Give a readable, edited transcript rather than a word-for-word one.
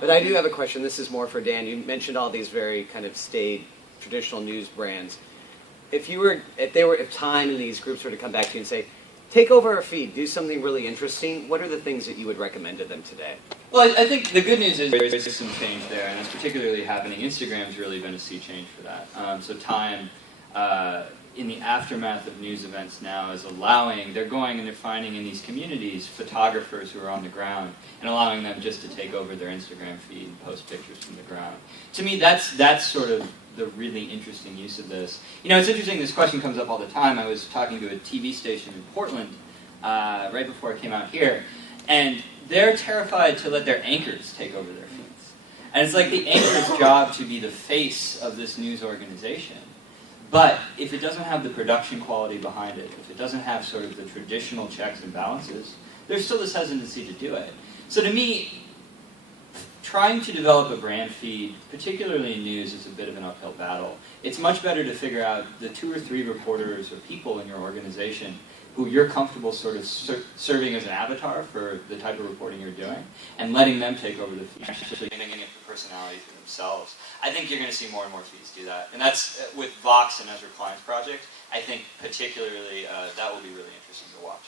But I do have a question. This is more for Dan. You mentioned all these very kind of staid, traditional news brands. If Time and these groups were to come back to you and say, take over our feed, do something really interesting, what are the things that you would recommend to them today? Well, I think the good news is there's some change there, and it's particularly happening. Instagram's really been a sea change for that. So Time, in the aftermath of news events now, is they're going and they're finding in these communities photographers who are on the ground and allowing them just to take over their Instagram feed and post pictures from the ground. To me, that's sort of the really interesting use of this. You know, it's interesting, this question comes up all the time. I was talking to a TV station in Portland right before I came out here, and they're terrified to let their anchors take over their feeds. And it's like the anchor's job to be the face of this news organization. But if it doesn't have the production quality behind it, if it doesn't have sort of the traditional checks and balances, there's still this hesitancy to do it. So to me, trying to develop a brand feed, particularly in news, is a bit of an uphill battle. It's much better to figure out the 2 or 3 reporters or people in your organization who you're comfortable sort of serving as an avatar for the type of reporting you're doing, and letting them take over the feed, especially giving it the personality for themselves. I think you're going to see more and more feeds do that. And that's with Vox and Ezra Klein's project. I think particularly that will be really interesting to watch.